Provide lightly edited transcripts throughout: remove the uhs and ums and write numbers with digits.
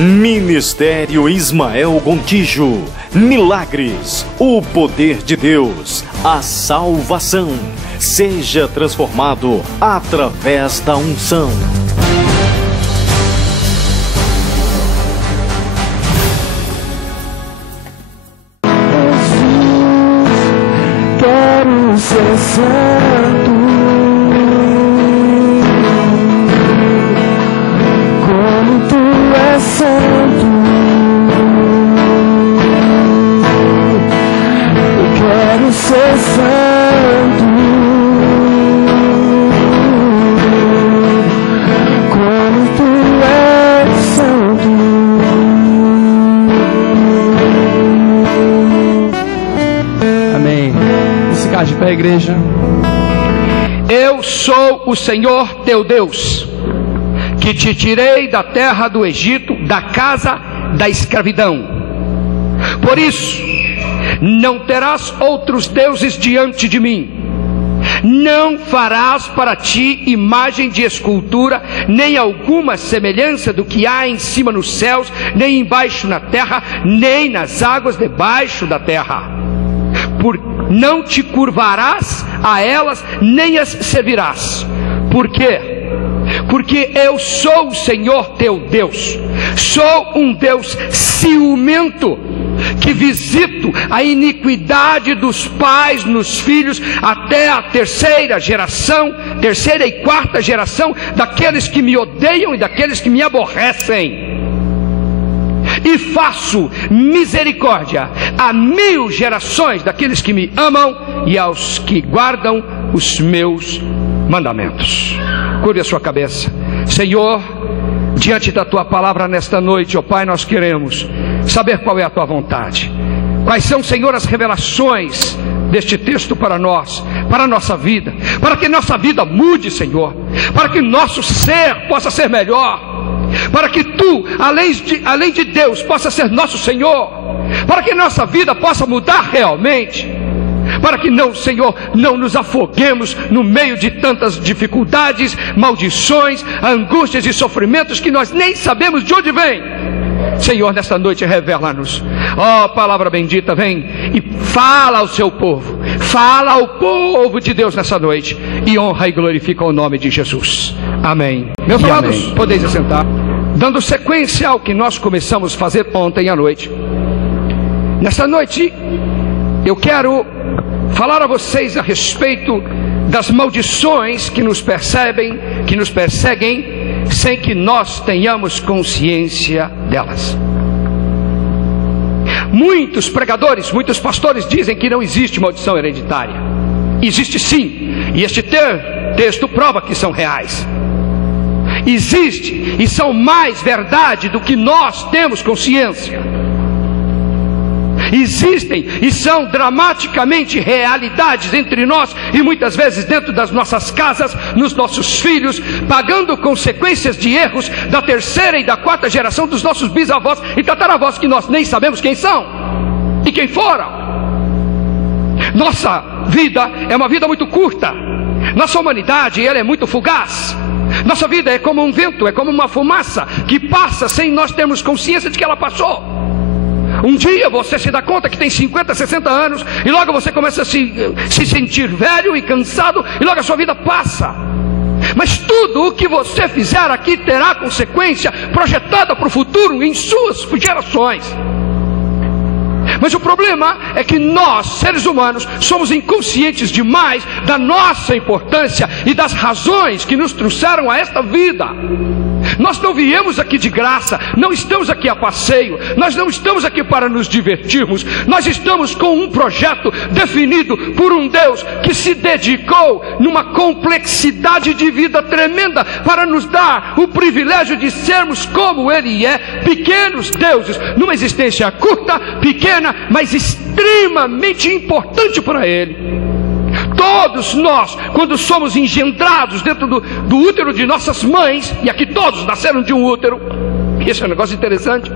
Ministério Ismael Gontijo. Milagres, o poder de Deus, a salvação. Seja transformado através da unção. Quero ser santo, como tu és santo. Eu quero ser santo, como tu és santo. Amém. Ficar de pé, igreja. Eu sou o Senhor teu Deus, que te tirei da terra do Egito, da casa da escravidão. Por isso, não terás outros deuses diante de mim. Não farás para ti imagem de escultura, nem alguma semelhança do que há em cima nos céus, nem embaixo na terra, nem nas águas debaixo da terra. Não te curvarás a elas, nem as servirás. Por quê? Porque eu sou o Senhor teu Deus. Sou um Deus ciumento, que visito a iniquidade dos pais nos filhos, até a terceira e quarta geração, daqueles que me odeiam e daqueles que me aborrecem. E faço misericórdia a 1000 gerações daqueles que me amam e aos que guardam os meus mandamentos. Curve a sua cabeça. Senhor, diante da tua palavra nesta noite, ó Pai, nós queremos saber qual é a tua vontade. Quais são, Senhor, as revelações deste texto para nós, para a nossa vida, para que nossa vida mude, Senhor, para que nosso ser possa ser melhor, para que tu, além de Deus, possa ser nosso Senhor, para que nossa vida possa mudar realmente, para que não, Senhor, não nos afoguemos no meio de tantas dificuldades, maldições, angústias e sofrimentos que nós nem sabemos de onde vem. Senhor, nesta noite revela-nos, ó palavra bendita, vem e fala ao seu povo, fala ao povo de Deus nessa noite, e honra e glorifica o nome de Jesus. Amém. Meus amados, podeis assentar. Dando sequência ao que nós começamos a fazer ontem à noite, nessa noite eu quero falar a vocês a respeito das maldições que nos perseguem sem que nós tenhamos consciência delas. Muitos pregadores, muitos pastores dizem que não existe maldição hereditária. Existe sim, e este texto prova que são reais. Existe, e são mais verdade do que nós temos consciência. Existem e são dramaticamente realidades entre nós, e muitas vezes dentro das nossas casas, nos nossos filhos, pagando consequências de erros da terceira e da quarta geração dos nossos bisavós e tataravós, que nós nem sabemos quem são e quem foram. Nossa vida é uma vida muito curta. Nossa humanidade, ela é muito fugaz. Nossa vida é como um vento, é como uma fumaça que passa sem nós termos consciência de que ela passou. Um dia você se dá conta que tem 50, 60 anos, e logo você começa a se sentir velho e cansado, e logo a sua vida passa. Mas tudo o que você fizer aqui terá consequência projetada para o futuro em suas gerações. Mas o problema é que nós, seres humanos, somos inconscientes demais da nossa importância e das razões que nos trouxeram a esta vida. Nós não viemos aqui de graça, não estamos aqui a passeio, nós não estamos aqui para nos divertirmos. Nós estamos com um projeto definido por um Deus que se dedicou numa complexidade de vida tremenda para nos dar o privilégio de sermos como Ele é, pequenos deuses, numa existência curta, pequena, mas extremamente importante para Ele. Todos nós, quando somos engendrados dentro do útero de nossas mães, e aqui todos nasceram de um útero, esse é um negócio interessante.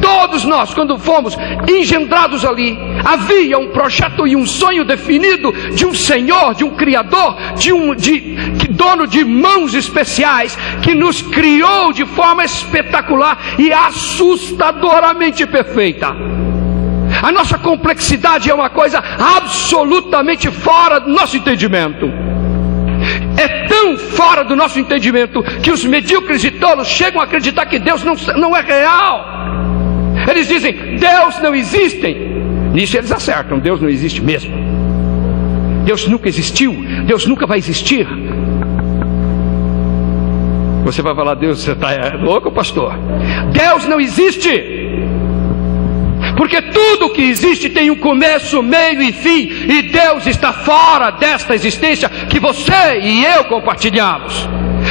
Todos nós, quando fomos engendrados ali, havia um projeto e um sonho definido de um Senhor, de um Criador, dono de mãos especiais, que nos criou de forma espetacular e assustadoramente perfeita. A nossa complexidade é uma coisa absolutamente fora do nosso entendimento. É tão fora do nosso entendimento que os medíocres e tolos chegam a acreditar que Deus não é real. Eles dizem, Deus não existe. Nisso eles acertam, Deus não existe mesmo. Deus nunca existiu, Deus nunca vai existir. Você vai falar, Deus, você está louco, pastor? Deus não existe. Porque tudo que existe tem um começo, meio e fim. E Deus está fora desta existência que você e eu compartilhamos.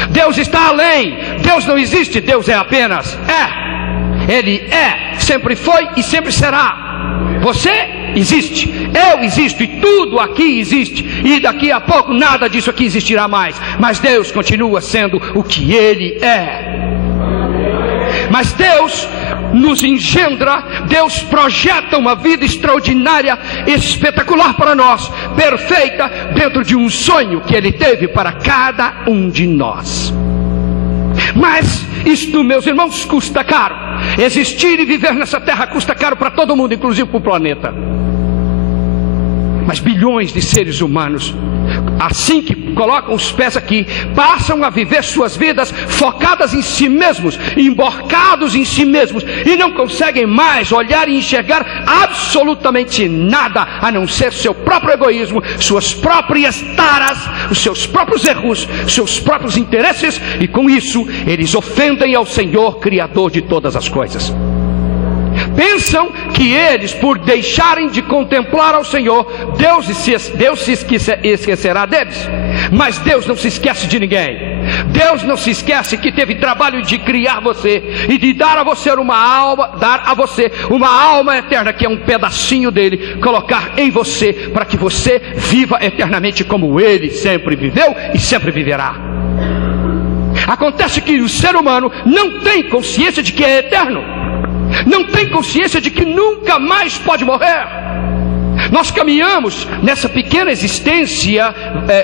Deus está além. Deus não existe, Deus é apenas Ele é, sempre foi e sempre será. Você existe, eu existo e tudo aqui existe. E daqui a pouco nada disso aqui existirá mais. Mas Deus continua sendo o que Ele é. Mas Deus nos engendra, Deus projeta uma vida extraordinária, espetacular para nós, perfeita, dentro de um sonho que Ele teve para cada um de nós. Mas isto, meus irmãos, custa caro. Existir e viver nessa terra custa caro para todo mundo, inclusive para o planeta. Mas bilhões de seres humanos, assim que colocam os pés aqui, passam a viver suas vidas focadas em si mesmos, emborcados em si mesmos, e não conseguem mais olhar e enxergar absolutamente nada, a não ser seu próprio egoísmo, suas próprias taras, os seus próprios erros, seus próprios interesses, e com isso eles ofendem ao Senhor, Criador de todas as coisas. Pensam que eles, por deixarem de contemplar ao Senhor, Deus se esquecerá deles. Mas Deus não se esquece de ninguém. Deus não se esquece que teve trabalho de criar você e de dar a você uma alma eterna, que é um pedacinho dele, colocar em você, para que você viva eternamente como Ele sempre viveu e sempre viverá. Acontece que o ser humano não tem consciência de que é eterno. Não tem consciência de que nunca mais pode morrer. Nós caminhamos nessa pequena existência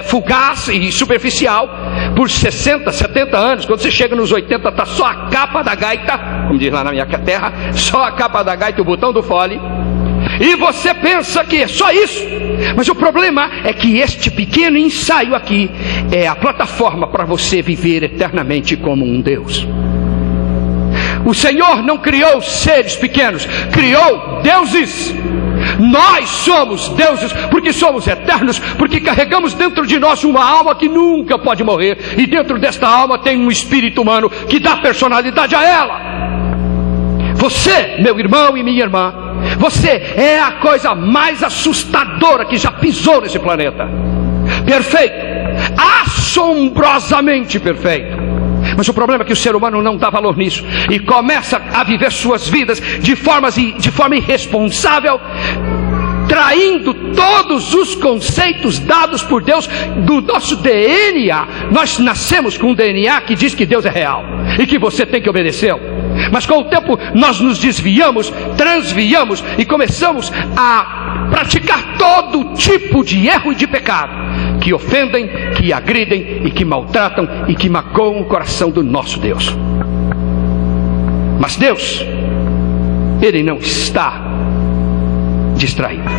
fugaz e superficial por 60, 70 anos. Quando você chega nos 80, está só a capa da gaita, como diz lá na minha terra, só a capa da gaita e o botão do fole. E você pensa que é só isso. Mas o problema é que este pequeno ensaio aqui é a plataforma para você viver eternamente como um Deus. O Senhor não criou seres pequenos, criou deuses. Nós somos deuses porque somos eternos, porque carregamos dentro de nós uma alma que nunca pode morrer. E dentro desta alma tem um espírito humano que dá personalidade a ela. Você, meu irmão e minha irmã, você é a coisa mais assustadora que já pisou nesse planeta. Perfeito, assombrosamente perfeito. Mas o problema é que o ser humano não dá valor nisso e começa a viver suas vidas de forma irresponsável, traindo todos os conceitos dados por Deus do nosso DNA. Nós nascemos com um DNA que diz que Deus é real e que você tem que obedecê-lo. Mas com o tempo nós nos desviamos, transviamos e começamos a praticar todo tipo de erro e de pecado, que ofendem, que agridem e que maltratam e que magoam o coração do nosso Deus. Mas Deus, Ele não está distraído.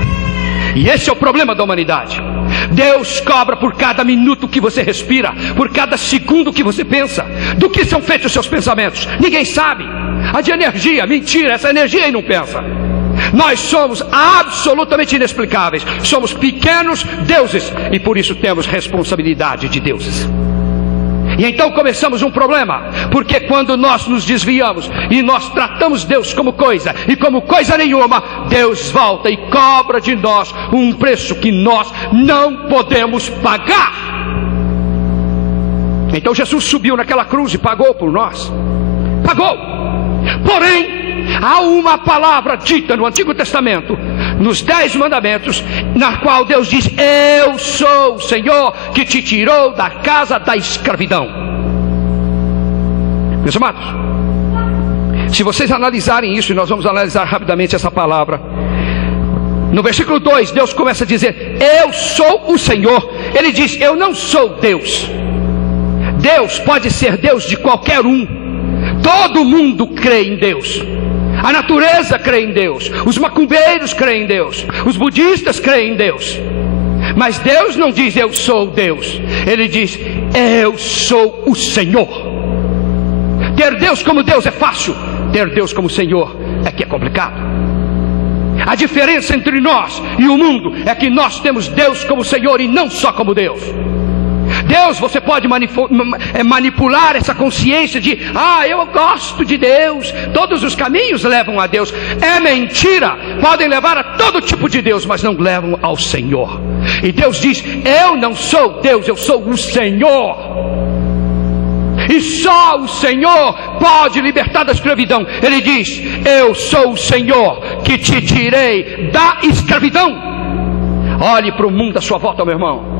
E esse é o problema da humanidade. Deus cobra por cada minuto que você respira, por cada segundo que você pensa. Do que são feitos os seus pensamentos? Ninguém sabe. A de energia, mentira, essa energia aí não pensa. Nós somos absolutamente inexplicáveis. Somos pequenos deuses e por isso temos responsabilidade de deuses. E então começamos um problema, porque quando nós nos desviamos e nós tratamos Deus como coisa e como coisa nenhuma, Deus volta e cobra de nós um preço que nós não podemos pagar. Então Jesus subiu naquela cruz e pagou por nós. Pagou. Porém, há uma palavra dita no Antigo Testamento, nos 10 mandamentos, na qual Deus diz: eu sou o Senhor que te tirou da casa da escravidão. Meus amados, se vocês analisarem isso, e nós vamos analisar rapidamente essa palavra, no versículo 2, Deus começa a dizer: eu sou o Senhor. Ele diz: eu não sou Deus. Deus pode ser Deus de qualquer um. Todo mundo crê em Deus. A natureza crê em Deus. Os macumbeiros creem em Deus. Os budistas creem em Deus. Mas Deus não diz eu sou Deus. Ele diz eu sou o Senhor. Ter Deus como Deus é fácil. Ter Deus como Senhor é que é complicado. A diferença entre nós e o mundo é que nós temos Deus como Senhor e não só como Deus. Deus, você pode manipular essa consciência de eu gosto de Deus, todos os caminhos levam a Deus. É mentira. Podem levar a todo tipo de Deus, mas não levam ao Senhor. E Deus diz, eu não sou Deus, eu sou o Senhor. E só o Senhor pode libertar da escravidão. Ele diz, eu sou o Senhor que te tirei da escravidão. Olhe para o mundo à sua volta, meu irmão.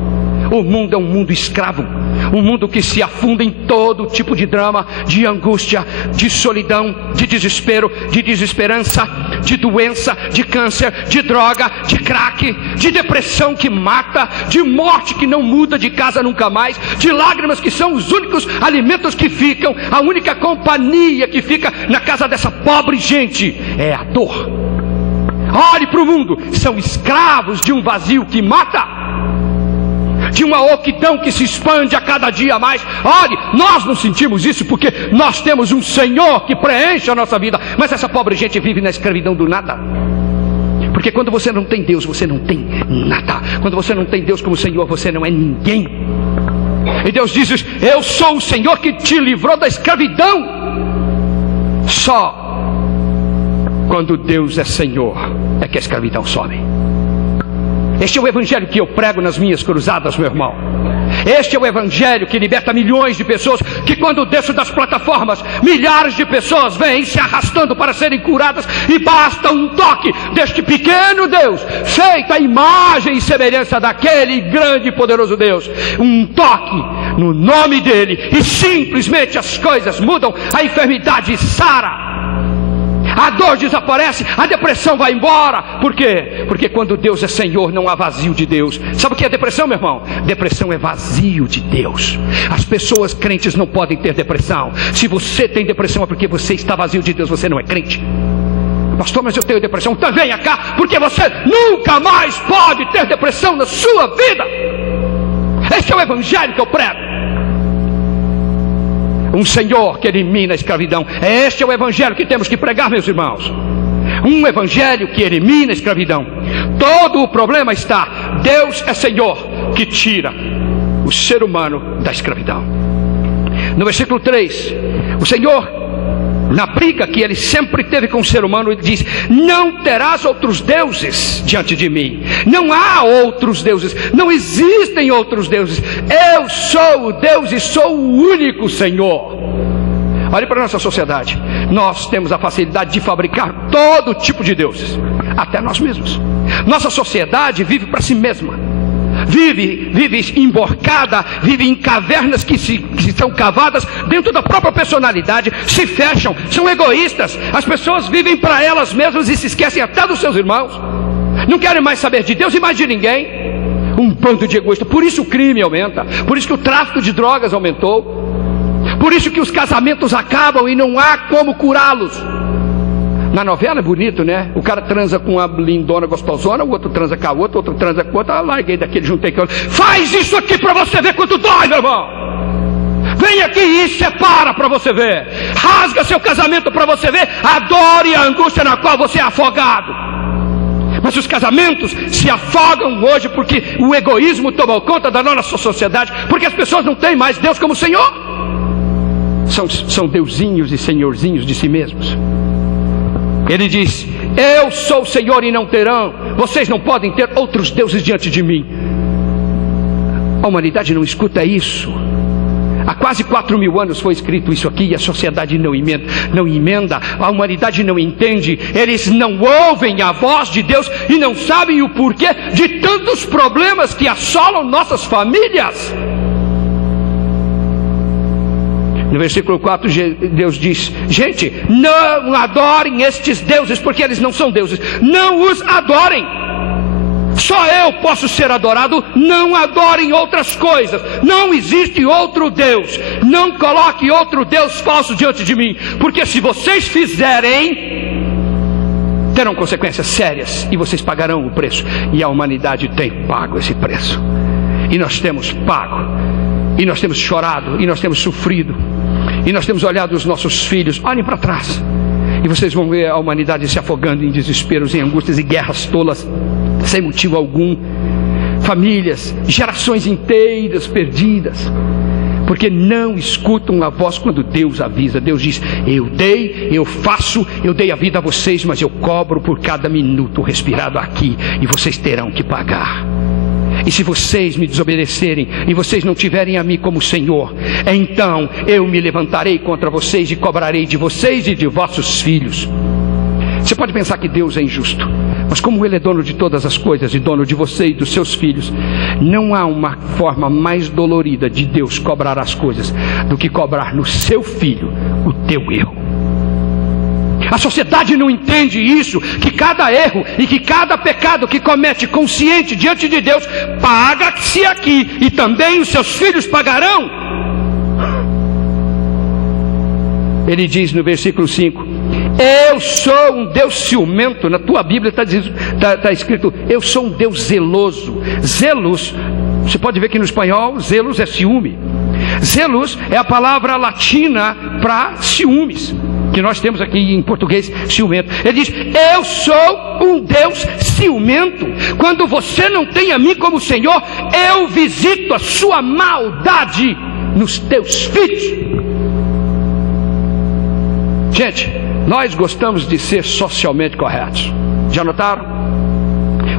O mundo é um mundo escravo, um mundo que se afunda em todo tipo de drama, de angústia, de solidão, de desespero, de desesperança, de doença, de câncer, de droga, de crack, de depressão que mata, de morte que não muda de casa nunca mais, de lágrimas que são os únicos alimentos que ficam, a única companhia que fica na casa dessa pobre gente é a dor. Olhe para o mundo, são escravos de um vazio que mata, de uma oquidão que se expande a cada dia mais. Olhe, nós não sentimos isso porque nós temos um Senhor que preenche a nossa vida. Mas essa pobre gente vive na escravidão do nada. Porque quando você não tem Deus, você não tem nada. Quando você não tem Deus como Senhor, você não é ninguém. E Deus diz, eu sou o Senhor que te livrou da escravidão. Só quando Deus é Senhor é que a escravidão some. Este é o evangelho que eu prego nas minhas cruzadas, meu irmão. Este é o evangelho que liberta milhões de pessoas, que quando desço das plataformas, milhares de pessoas vêm se arrastando para serem curadas, e basta um toque deste pequeno Deus, feito à imagem e semelhança daquele grande e poderoso Deus. Um toque no nome dele e simplesmente as coisas mudam, a enfermidade sara, a dor desaparece, a depressão vai embora. Por quê? Porque quando Deus é Senhor, não há vazio de Deus. Sabe o que é depressão, meu irmão? Depressão é vazio de Deus. As pessoas crentes não podem ter depressão. Se você tem depressão é porque você está vazio de Deus, você não é crente. Pastor, mas eu tenho depressão. Então venha cá, porque você nunca mais pode ter depressão na sua vida. Esse é o evangelho que eu prego. Um Senhor que elimina a escravidão. Este é o evangelho que temos que pregar, meus irmãos. Um evangelho que elimina a escravidão. Todo o problema está, Deus é Senhor que tira o ser humano da escravidão. No versículo 3, o Senhor, na briga que ele sempre teve com o ser humano, ele diz, não terás outros deuses diante de mim. Não há outros deuses, não existem outros deuses. Eu sou o Deus e sou o único Senhor. Olhe para a nossa sociedade. Nós temos a facilidade de fabricar todo tipo de deuses, até nós mesmos. Nossa sociedade vive para si mesma. Vive emborcada, vive em cavernas que são cavadas dentro da própria personalidade, se fecham, são egoístas. As pessoas vivem para elas mesmas e se esquecem até dos seus irmãos. Não querem mais saber de Deus e mais de ninguém. Um bando de egoístas. Por isso o crime aumenta, por isso que o tráfico de drogas aumentou, por isso que os casamentos acabam e não há como curá-los. Na novela é bonito, né? O cara transa com uma lindona gostosona, o outro transa com a outra, outro transa com a outra. Larguei daquele, juntei com a outra. Faz isso aqui para você ver quanto dói, meu irmão. Vem aqui e separa para você ver. Rasga seu casamento para você ver a dor e a angústia na qual você é afogado. Mas os casamentos se afogam hoje porque o egoísmo tomou conta da nossa sociedade, porque as pessoas não têm mais Deus como Senhor. São deusinhos e senhorzinhos de si mesmos. Ele diz, eu sou o Senhor e não terão. Vocês não podem ter outros deuses diante de mim. A humanidade não escuta isso. Há quase 4.000 anos foi escrito isso aqui e a sociedade não emenda. A humanidade não entende. Eles não ouvem a voz de Deus e não sabem o porquê de tantos problemas que assolam nossas famílias. No versículo 4, Deus diz, gente, não adorem estes deuses, porque eles não são deuses. Não os adorem. Só eu posso ser adorado, não adorem outras coisas. Não existe outro Deus. Não coloque outro Deus falso diante de mim, porque se vocês fizerem, terão consequências sérias e vocês pagarão o preço. E a humanidade tem pago esse preço. E nós temos pago. E nós temos chorado. E nós temos sofrido. E nós temos olhado os nossos filhos. Olhem para trás. E vocês vão ver a humanidade se afogando em desesperos, em angústias e guerras tolas, sem motivo algum. Famílias, gerações inteiras perdidas, porque não escutam a voz quando Deus avisa. Deus diz: eu dei, eu faço, eu dei a vida a vocês, mas eu cobro por cada minuto respirado aqui, e vocês terão que pagar. E se vocês me desobedecerem e vocês não tiverem a mim como Senhor, então eu me levantarei contra vocês e cobrarei de vocês e de vossos filhos. Você pode pensar que Deus é injusto, mas como Ele é dono de todas as coisas e dono de você e dos seus filhos, não há uma forma mais dolorida de Deus cobrar as coisas do que cobrar no seu filho o teu erro. A sociedade não entende isso, que cada erro e que cada pecado que comete consciente diante de Deus, paga-se aqui, e também os seus filhos pagarão. Ele diz no versículo 5: eu sou um Deus ciumento. Na tua Bíblia está escrito: eu sou um Deus zeloso. Zelos, você pode ver que no espanhol zelos é ciúme. Zelos é a palavra latina para ciúmes, que nós temos aqui em português ciumento. Ele diz: eu sou um Deus ciumento. Quando você não tem a mim como Senhor, eu visito a sua maldade nos teus filhos. Gente, nós gostamos de ser socialmente corretos. Já notaram?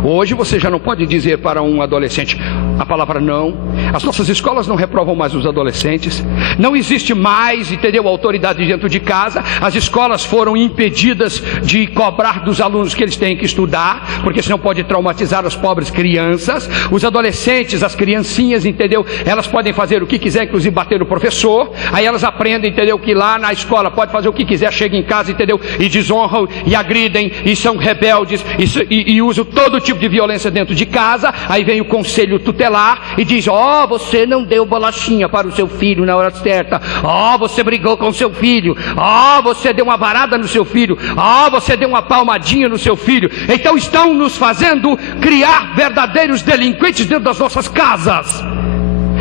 Hoje você já não pode dizer para um adolescente a palavra não. As nossas escolas não reprovam mais os adolescentes. Não existe mais, entendeu, autoridade dentro de casa. As escolas foram impedidas de cobrar dos alunos que eles têm que estudar, porque senão pode traumatizar as pobres crianças. Os adolescentes, as criancinhas, entendeu, elas podem fazer o que quiser, inclusive bater no professor. Aí elas aprendem, entendeu, que lá na escola pode fazer o que quiser, chega em casa, entendeu, e desonram, e agridem, e são rebeldes, e usam todo tipo de violência dentro de casa. Aí vem o conselho tutelar e diz: ó, você não deu bolachinha para o seu filho na hora certa, ó, você brigou com o seu filho, ó, você deu uma varada no seu filho, ó, você deu uma palmadinha no seu filho. Então estão nos fazendo criar verdadeiros delinquentes dentro das nossas casas.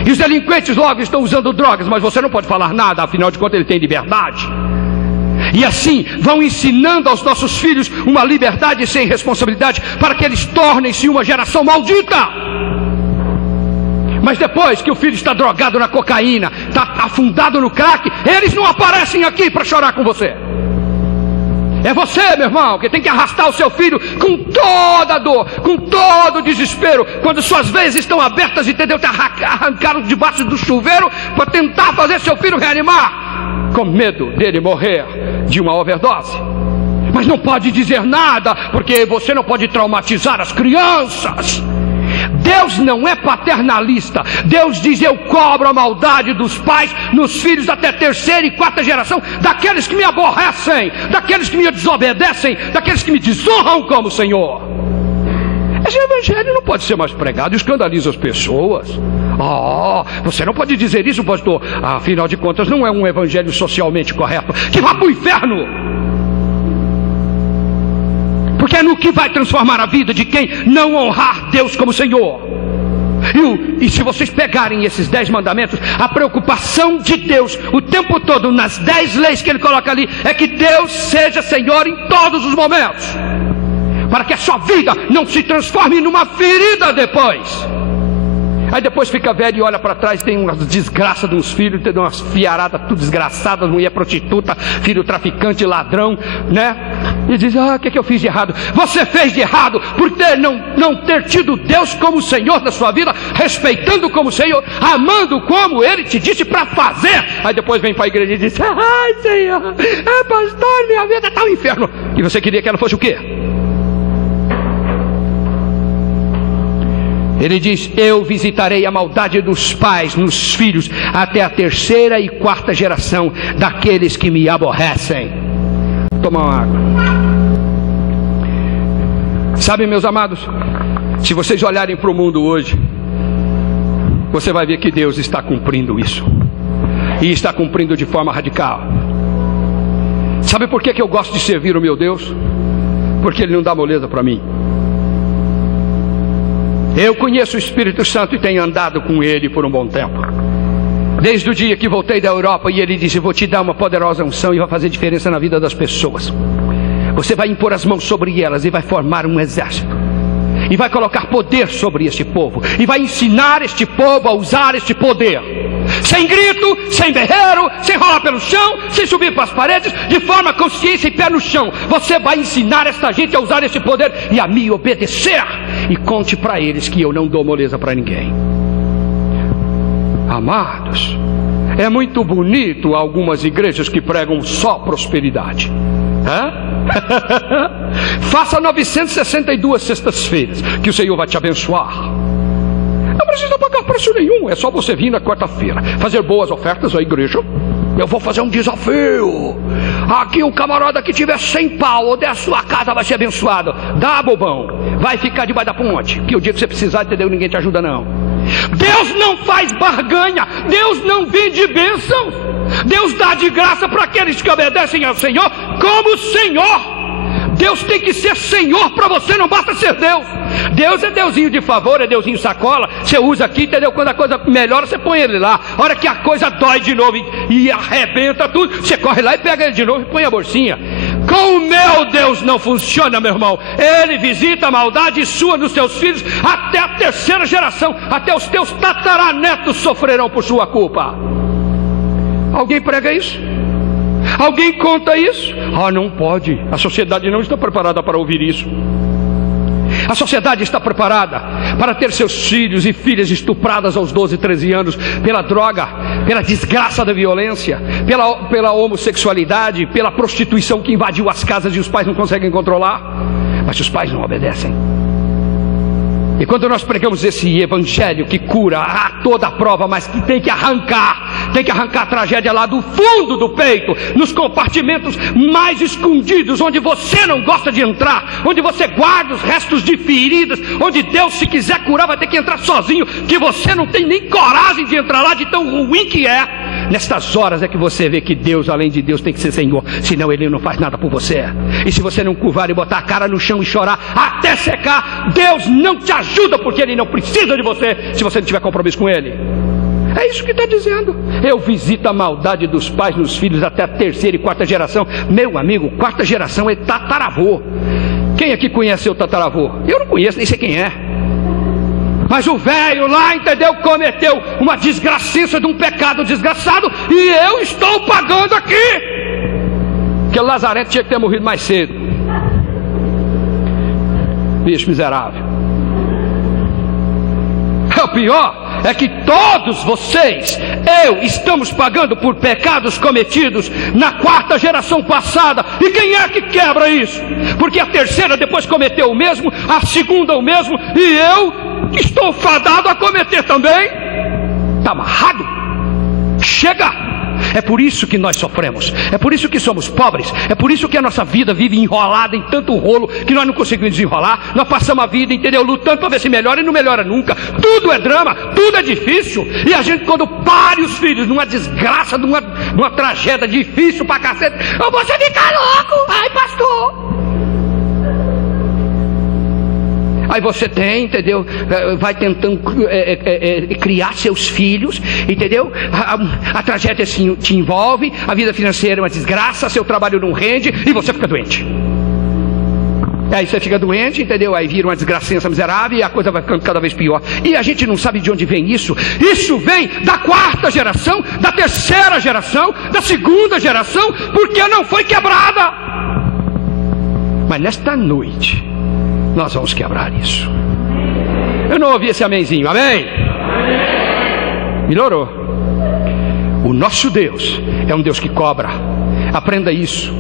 E os delinquentes logo estão usando drogas, mas você não pode falar nada, afinal de contas ele tem liberdade. E assim vão ensinando aos nossos filhos uma liberdade sem responsabilidade, para que eles tornem-se uma geração maldita. Mas depois que o filho está drogado na cocaína, está afundado no crack, eles não aparecem aqui para chorar com você. É você, meu irmão, que tem que arrastar o seu filho com toda a dor, com todo o desespero, quando suas veias estão abertas, entendeu? Te arrancaram debaixo do chuveiro para tentar fazer seu filho reanimar, com medo dele morrer de uma overdose. Mas não pode dizer nada, porque você não pode traumatizar as crianças. Deus não é paternalista. Deus diz: eu cobro a maldade dos pais nos filhos até terceira e quarta geração, daqueles que me aborrecem, daqueles que me desobedecem, daqueles que me desonram como Senhor. Esse evangelho não pode ser mais pregado, escandaliza as pessoas. Você não pode dizer isso, pastor. Afinal de contas, não é um evangelho socialmente correto. Que vá para o inferno! Porque é no que vai transformar a vida de quem não honrar Deus como Senhor. E se vocês pegarem esses 10 mandamentos, a preocupação de Deus o tempo todo nas 10 leis que Ele coloca ali é que Deus seja Senhor em todos os momentos, para que a sua vida não se transforme numa ferida depois. Aí depois fica velho e olha para trás, tem umas desgraças de uns filhos, tem umas fiaradas tudo desgraçadas, mulher prostituta, filho traficante, ladrão, né? E diz: o que eu fiz de errado? Você fez de errado por não ter tido Deus como Senhor da sua vida, respeitando como Senhor, amando como Ele te disse para fazer. Aí depois vem para a igreja e diz: ai Senhor, pastor, minha vida está um inferno. E você queria que ela fosse o quê? Ele diz: eu visitarei a maldade dos pais nos filhos até a terceira e quarta geração daqueles que me aborrecem. Toma uma água. Sabe, meus amados, Se vocês olharem para o mundo hoje, você vai ver que Deus está cumprindo isso. E está cumprindo de forma radical. Sabe por que eu gosto de servir o meu Deus? Porque Ele não dá moleza para mim. Eu conheço o Espírito Santo e tenho andado com Ele por um bom tempo. Desde o dia que voltei da Europa e Ele disse: vou te dar uma poderosa unção e vai fazer diferença na vida das pessoas. Você vai impor as mãos sobre elas e vai formar um exército. E vai colocar poder sobre este povo. E vai ensinar este povo a usar este poder. Sem grito, sem berreiro, sem rolar pelo chão, sem subir para as paredes, de forma consciência e pé no chão. Você vai ensinar esta gente a usar esse poder e a me obedecer. E conte para eles que eu não dou moleza para ninguém. Amados, é muito bonito algumas igrejas que pregam só prosperidade. Faça 962 sextas-feiras que o Senhor vai te abençoar. Não precisa pagar preço nenhum. É só você vir na quarta-feira fazer boas ofertas à igreja. Eu vou fazer um desafio. Aqui o camarada que tiver 100 pau ou der a sua casa vai ser abençoado. Dá, bobão. Vai ficar debaixo da ponte, que o dia que você precisar, entendeu, ninguém te ajuda não. Deus não faz barganha. Deus não vende bênção. Deus dá de graça para aqueles que obedecem ao Senhor como Senhor. Deus tem que ser Senhor para você, não basta ser Deus. Deus é Deusinho de favor, é Deusinho sacola. Você usa aqui, entendeu? Quando a coisa melhora, você põe ele lá. A hora que a coisa dói de novo e arrebenta tudo, você corre lá e pega ele de novo e põe a bolsinha. Com o meu Deus não funciona, meu irmão. Ele visita a maldade sua nos seus filhos até a terceira geração. Até os teus tataranetos sofrerão por sua culpa. Alguém prega isso? Alguém conta isso? Ah, não pode. A sociedade não está preparada para ouvir isso. A sociedade está preparada para ter seus filhos e filhas estupradas aos 12, 13 anos pela droga, pela desgraça da violência, pela homossexualidade, pela prostituição que invadiu as casas e os pais não conseguem controlar. Mas os pais não obedecem. E quando nós pregamos esse evangelho que cura a toda a prova, mas que tem que arrancar a tragédia lá do fundo do peito, nos compartimentos mais escondidos, onde você não gosta de entrar, onde você guarda os restos de feridas, onde Deus, se quiser curar, vai ter que entrar sozinho, que você não tem nem coragem de entrar lá, de tão ruim que é. Nestas horas é que você vê que Deus, além de Deus, tem que ser Senhor, senão Ele não faz nada por você. E se você não curvar e botar a cara no chão e chorar até secar, Deus não te ajuda, porque Ele não precisa de você, se você não tiver compromisso com Ele. É isso que está dizendo. Eu visito a maldade dos pais nos filhos até a terceira e quarta geração. Meu amigo, quarta geração é tataravô. Quem aqui conhece seu tataravô? Eu não conheço, nem sei quem é. Mas o velho lá, entendeu, cometeu uma desgraciça de um pecado desgraçado, e eu estou pagando aqui. Porque Lazarento tinha que ter morrido mais cedo. Bicho miserável. O pior é que todos vocês, estamos pagando por pecados cometidos na quarta geração passada. E quem é que quebra isso? Porque a terceira depois cometeu o mesmo, a segunda o mesmo, e eu estou fadado a cometer também. Está amarrado. Chega. É por isso que nós sofremos, é por isso que somos pobres, é por isso que a nossa vida vive enrolada em tanto rolo que nós não conseguimos desenrolar. Nós passamos a vida, entendeu, lutando para ver se melhora e não melhora nunca. Tudo é drama, tudo é difícil. E a gente, quando pare os filhos numa desgraça, numa tragédia difícil pra cacete, você fica louco. Ai, pastor. Aí você tem, entendeu, vai tentando criar seus filhos, entendeu, a tragédia te envolve, a vida financeira é uma desgraça, seu trabalho não rende e você fica doente. Aí você fica doente, entendeu, aí vira uma desgracença miserável e a coisa vai ficando cada vez pior. E a gente não sabe de onde vem isso. Isso vem da quarta geração, da terceira geração, da segunda geração, porque não foi quebrada. Mas nesta noite nós vamos quebrar isso. Eu não ouvi esse amenzinho, amém? Melhorou. O nosso Deus é um Deus que cobra. Aprenda isso.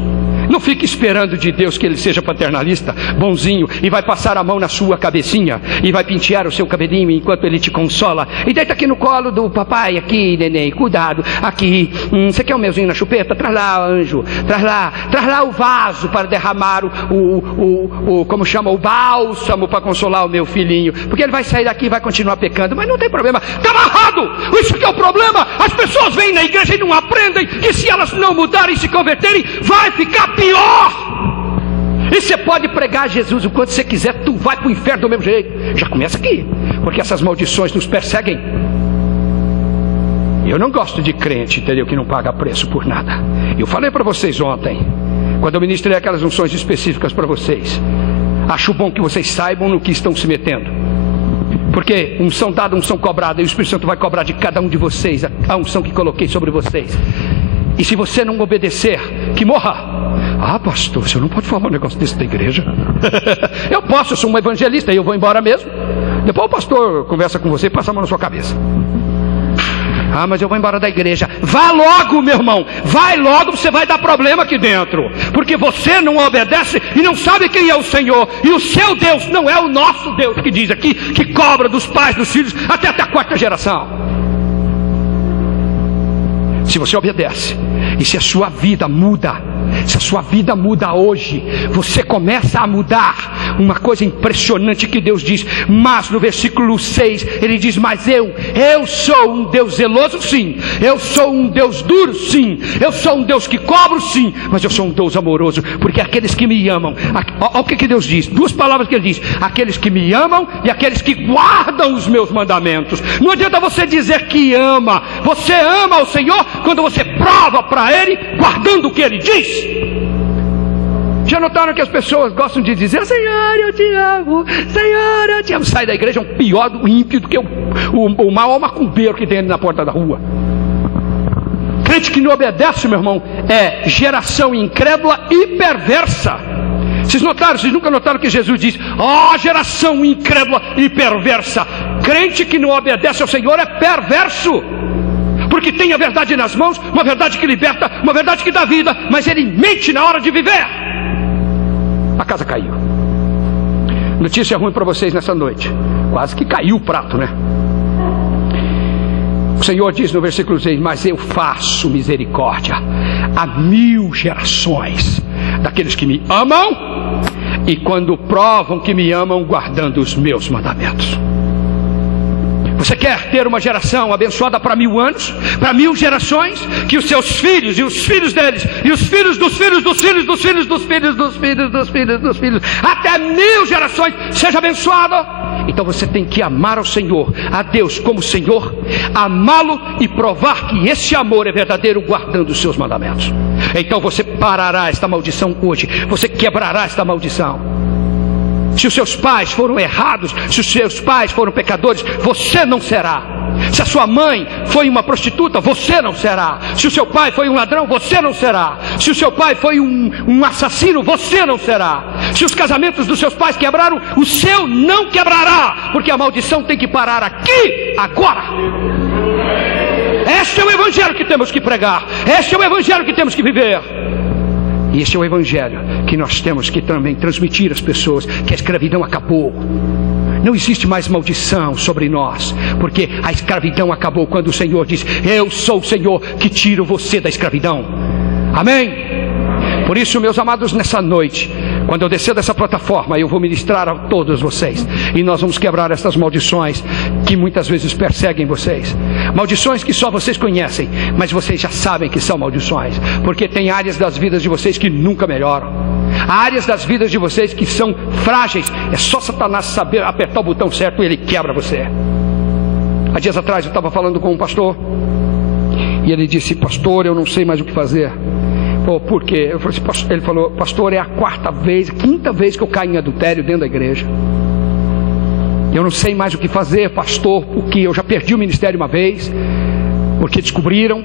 Não fique esperando de Deus que Ele seja paternalista, bonzinho, e vai passar a mão na sua cabecinha, e vai pentear o seu cabelinho enquanto Ele te consola. E deita aqui no colo do papai, aqui, neném, cuidado, aqui. Você quer um melzinho na chupeta? Traz lá, anjo, traz lá o vaso para derramar como chama, o bálsamo para consolar o meu filhinho. Porque ele vai sair daqui e vai continuar pecando, mas não tem problema, está amarrado. Isso que é o problema. As pessoas vêm na igreja e não aprendem que se elas não mudarem e se converterem, vai ficar pior. E você pode pregar Jesus o quanto você quiser, tu vai para o inferno do mesmo jeito. Já começa aqui, porque essas maldições nos perseguem. Eu não gosto de crente, entendeu, que não paga preço por nada. Eu falei para vocês ontem, quando eu ministrei aquelas unções específicas para vocês, acho bom que vocês saibam no que estão se metendo. Porque unção dada, unção cobrada, e o Espírito Santo vai cobrar de cada um de vocês a unção que coloquei sobre vocês. E se você não obedecer, que morra. Ah, pastor, você não pode falar um negócio desse da igreja. Eu posso, eu sou um evangelista e eu vou embora mesmo. Depois o pastor conversa com você e passa a mão na sua cabeça. Ah, mas eu vou embora da igreja. Vá logo, meu irmão. Vai logo, você vai dar problema aqui dentro. Porque você não obedece e não sabe quem é o Senhor. E o seu Deus não é o nosso Deus, que diz aqui, que cobra dos pais, dos filhos, até a quarta geração. Se você obedece, e se a sua vida muda, se a sua vida muda hoje, você começa a mudar. Uma coisa impressionante que Deus diz, mas no versículo 6 ele diz, mas eu sou um Deus zeloso, sim, eu sou um Deus duro, sim, eu sou um Deus que cobro, sim, mas eu sou um Deus amoroso, porque aqueles que me amam, olha o que Deus diz, duas palavras que Ele diz, aqueles que me amam e aqueles que guardam os meus mandamentos. Não adianta você dizer que ama, você ama o Senhor quando você prova para Ele, guardando o que Ele diz. Já notaram que as pessoas gostam de dizer, Senhor, eu te amo, Senhor, eu te amo. Sai da igreja, é um pior do ímpio do que o maior macumbeiro que tem ali na porta da rua. Crente que não obedece, meu irmão, é geração incrédula e perversa. Vocês nunca notaram que Jesus diz, geração incrédula e perversa. Crente que não obedece ao Senhor é perverso. Porque tem a verdade nas mãos, uma verdade que liberta, uma verdade que dá vida, mas ele mente na hora de viver. A casa caiu. Notícia ruim para vocês nessa noite. Quase que caiu o prato, né? O Senhor diz no versículo 6, mas eu faço misericórdia a 1000 gerações daqueles que me amam, e quando provam que me amam, guardando os meus mandamentos. Você quer ter uma geração abençoada para 1000 anos, para 1000 gerações, que os seus filhos e os filhos deles, e os filhos dos filhos dos filhos dos filhos dos filhos dos filhos dos filhos dos filhos, até 1000 gerações seja abençoado? Então você tem que amar ao Senhor, a Deus como Senhor, amá-lo e provar que esse amor é verdadeiro, guardando os seus mandamentos. Então você parará esta maldição hoje, você quebrará esta maldição. Se os seus pais foram errados, se os seus pais foram pecadores, você não será. Se a sua mãe foi uma prostituta, você não será. Se o seu pai foi um ladrão, você não será. Se o seu pai foi um assassino, você não será. Se os casamentos dos seus pais quebraram, o seu não quebrará, porque a maldição tem que parar aqui, agora. Este é o evangelho que temos que pregar, este é o evangelho que temos que viver. E esse é o evangelho que nós temos que também transmitir às pessoas, que a escravidão acabou. Não existe mais maldição sobre nós, porque a escravidão acabou quando o Senhor diz, eu sou o Senhor que tiro você da escravidão. Amém? Por isso, meus amados, nessa noite, quando eu descer dessa plataforma, eu vou ministrar a todos vocês, e nós vamos quebrar essas maldições que muitas vezes perseguem vocês. Maldições que só vocês conhecem, mas vocês já sabem que são maldições, porque tem áreas das vidas de vocês que nunca melhoram, áreas das vidas de vocês que são frágeis. É só Satanás saber apertar o botão certo e ele quebra você. Há dias atrás eu estava falando com um pastor, e ele disse, pastor, eu não sei mais o que fazer. Por quê? Eu falei assim, ele falou, pastor, é a quinta vez que eu caio em adultério dentro da igreja. Eu não sei mais o que fazer, pastor, porque eu já perdi o ministério uma vez, porque descobriram,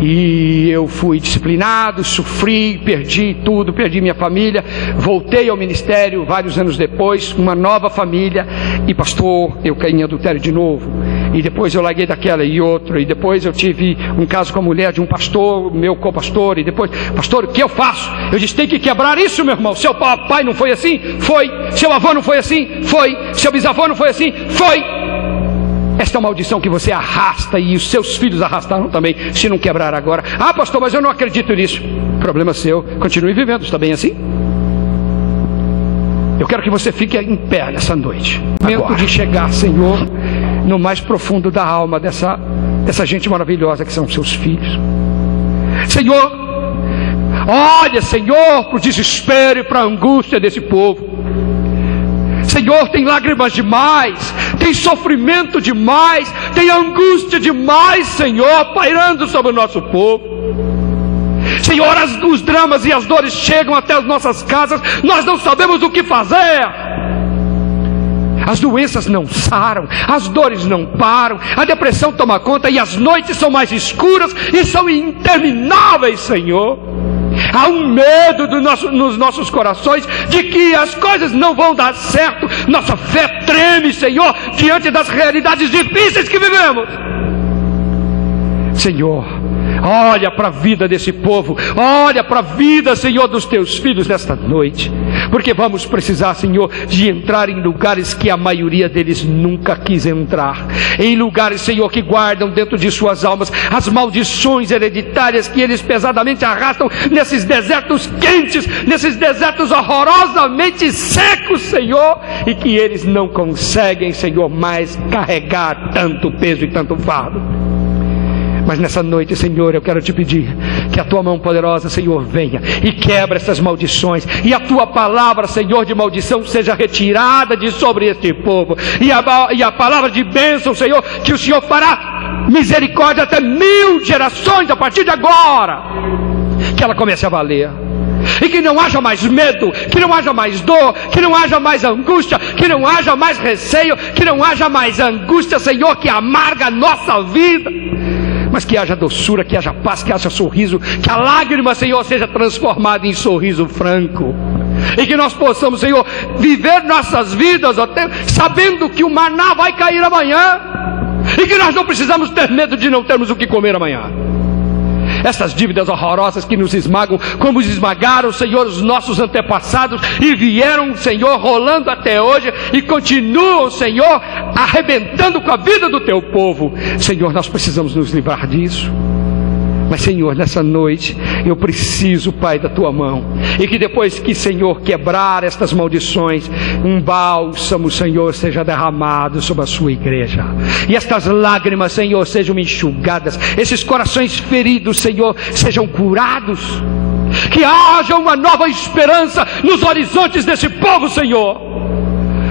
e eu fui disciplinado, sofri, perdi tudo, perdi minha família, voltei ao ministério vários anos depois, uma nova família, e pastor, eu caí em adultério de novo. E depois eu larguei daquela e outra. E depois eu tive um caso com a mulher de um pastor, meu co-pastor. E depois, pastor, o que eu faço? Eu disse, tem que quebrar isso, meu irmão. Seu pai não foi assim? Foi. Seu avô não foi assim? Foi. Seu bisavô não foi assim? Foi. Esta maldição que você arrasta e os seus filhos arrastaram também, se não quebrar agora. Ah, pastor, mas eu não acredito nisso. Problema seu. Continue vivendo. Está bem assim? Eu quero que você fique em pé nessa noite. Momento de chegar, Senhor, no mais profundo da alma dessa gente maravilhosa que são seus filhos. Senhor, olha, Senhor, para o desespero e para a angústia desse povo. Senhor, tem lágrimas demais, tem sofrimento demais, tem angústia demais, Senhor, pairando sobre o nosso povo. Senhor, os dramas e as dores chegam até as nossas casas, nós não sabemos o que fazer. As doenças não saram, as dores não param, a depressão toma conta e as noites são mais escuras e são intermináveis, Senhor. Há um medo nos nossos corações de que as coisas não vão dar certo. Nossa fé treme, Senhor, diante das realidades difíceis que vivemos. Senhor, olha para a vida desse povo, olha para a vida, Senhor, dos teus filhos nesta noite, porque vamos precisar, Senhor, de entrar em lugares que a maioria deles nunca quis entrar, em lugares, Senhor, que guardam dentro de suas almas as maldições hereditárias que eles pesadamente arrastam nesses desertos quentes, nesses desertos horrorosamente secos, Senhor, e que eles não conseguem, Senhor, mais carregar tanto peso e tanto fardo. Mas nessa noite, Senhor, eu quero te pedir que a tua mão poderosa, Senhor, venha e quebra essas maldições, e a tua palavra, Senhor, de maldição seja retirada de sobre este povo, e a palavra de bênção, Senhor, que o Senhor fará misericórdia até 1000 gerações a partir de agora, que ela comece a valer. E que não haja mais medo, que não haja mais dor, que não haja mais angústia, que não haja mais receio, que não haja mais angústia, Senhor, que amarga a nossa vida, mas que haja doçura, que haja paz, que haja sorriso, que a lágrima, Senhor, seja transformada em sorriso franco, e que nós possamos, Senhor, viver nossas vidas até sabendo que o maná vai cair amanhã, e que nós não precisamos ter medo de não termos o que comer amanhã. Essas dívidas horrorosas que nos esmagam, como esmagaram, Senhor, os nossos antepassados, e vieram, Senhor, rolando até hoje, e continuam, Senhor, arrebentando com a vida do teu povo. Senhor, nós precisamos nos livrar disso. Mas, Senhor, nessa noite, eu preciso, Pai, da tua mão, e que depois que, Senhor, quebrar estas maldições, um bálsamo, Senhor, seja derramado sobre a sua igreja, e estas lágrimas, Senhor, sejam enxugadas, esses corações feridos, Senhor, sejam curados, que haja uma nova esperança nos horizontes desse povo, Senhor,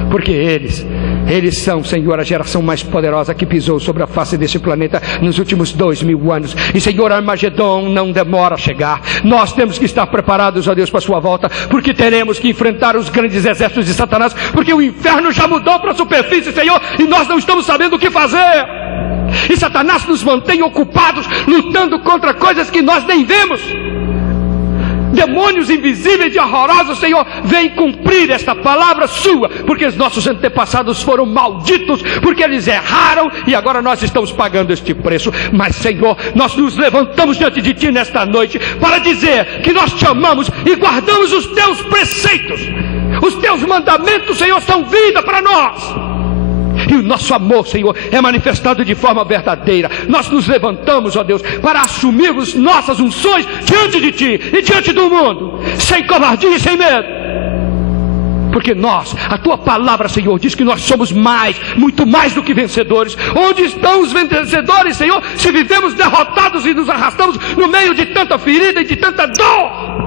porque eles são, Senhor, a geração mais poderosa que pisou sobre a face desse planeta nos últimos 2000 anos. E, Senhor, Armagedon não demora a chegar. Nós temos que estar preparados, ó Deus, para a sua volta, porque teremos que enfrentar os grandes exércitos de Satanás, porque o inferno já mudou para a superfície, Senhor, e nós não estamos sabendo o que fazer. E Satanás nos mantém ocupados, lutando contra coisas que nós nem vemos. Demônios invisíveis e horrorosos, Senhor, vem cumprir esta palavra sua, porque os nossos antepassados foram malditos, porque eles erraram, e agora nós estamos pagando este preço. Mas, Senhor, nós nos levantamos diante de ti nesta noite, para dizer que nós te amamos e guardamos os teus preceitos. Os teus mandamentos, Senhor, são vida para nós. E o nosso amor, Senhor, é manifestado de forma verdadeira. Nós nos levantamos, ó Deus, para assumirmos nossas unções diante de Ti e diante do mundo, sem covardia e sem medo. Porque nós, a Tua palavra, Senhor, diz que nós somos mais, muito mais do que vencedores. Onde estão os vencedores, Senhor, se vivemos derrotados e nos arrastamos no meio de tanta ferida e de tanta dor?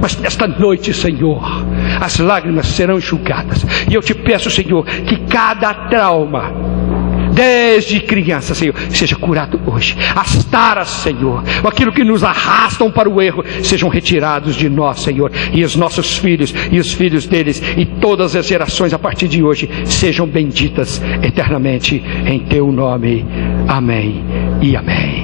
Mas nesta noite, Senhor, as lágrimas serão enxugadas. E eu te peço, Senhor, que cada trauma, desde criança, Senhor, seja curado hoje. As taras, Senhor, aquilo que nos arrastam para o erro, sejam retirados de nós, Senhor. E os nossos filhos e os filhos deles e todas as gerações a partir de hoje sejam benditas eternamente em Teu nome. Amém e amém.